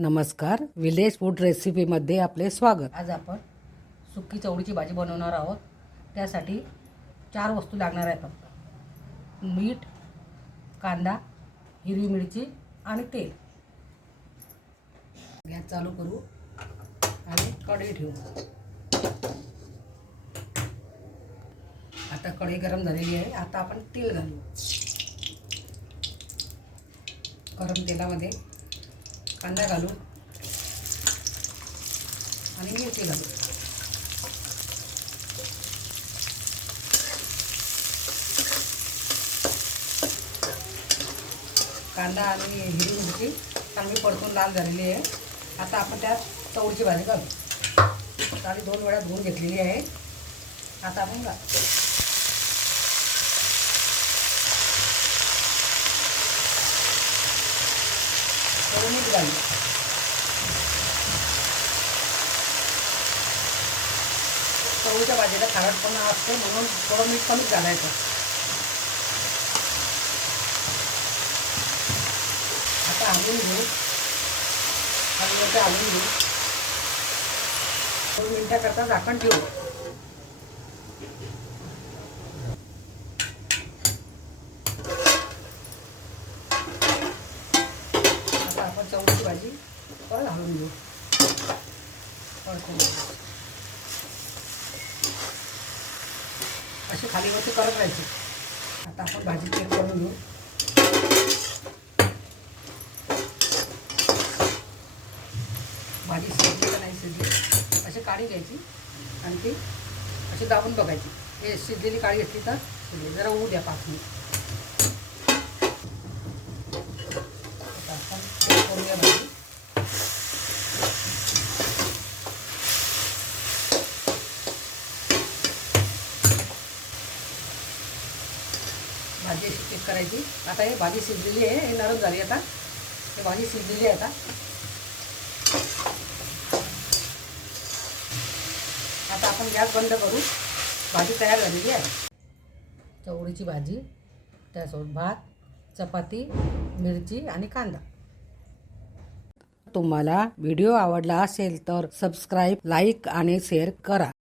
नमस्कार. Village food रेसिपीमध्ये आपले स्वागत. आज आपण सुकी चवळीची भाजी बनवणार आहोत. त्यासाठी चार वस्तू लागणार आहेत फक्त. मीठ कांदा हिरवी मिरची आणि तेल. गॅस चालू करू आणि कढई ठेवू. आता कढई गरम झालेली आहे. आता आपण तेल घालू. गरम तेलामध्ये कांदा घालू आणि मिरची घालू कांदा आणि हिरवी मिरची चांगली परतून लाल झालेली आहे. आता आपण त्यात चवळीची भाजी घालू. चांगली दोन वेळा धुवून घेतलेली आहे. आता आपण घालू. थोडं मीठ घालू चवळीच्या भाजीला खारटपणा असते म्हणून थोडं मीठ कमीच घालायचं. आता हलवून घेऊ. हलवून हलवून घेऊ. दोन मिनटाकरता झाकण ठेवू. आता भाजी परत घालून घेऊ. अडकून असे अशी खालीवरती करत राहायचे. आता आपण भाजी तेल करून घेऊ. भाजी शिजली का नाही शिजली अशी काळी घ्यायची आणि ती अशी दाबून बघायची. हे शिजलेली काळी असली तर शिजली. जरा होऊ द्या पाच मिनिट आता आपण तेल करूया भाजी भाजी एक चेक करायची. आता हे भाजी शिजलेली आहे हे नरम झाली आता. हे भाजी शिजलेली आहे आता. आता आपण गॅस बंद करू भाजी तयार झालेली आहे. चवळीची भाजी त्यासोबत भात चपाती मिरची आणि कांदा. तुम्हाला व्हिडिओ आवडला असेल तर सबस्क्राईब लाईक आणि शेअर करा.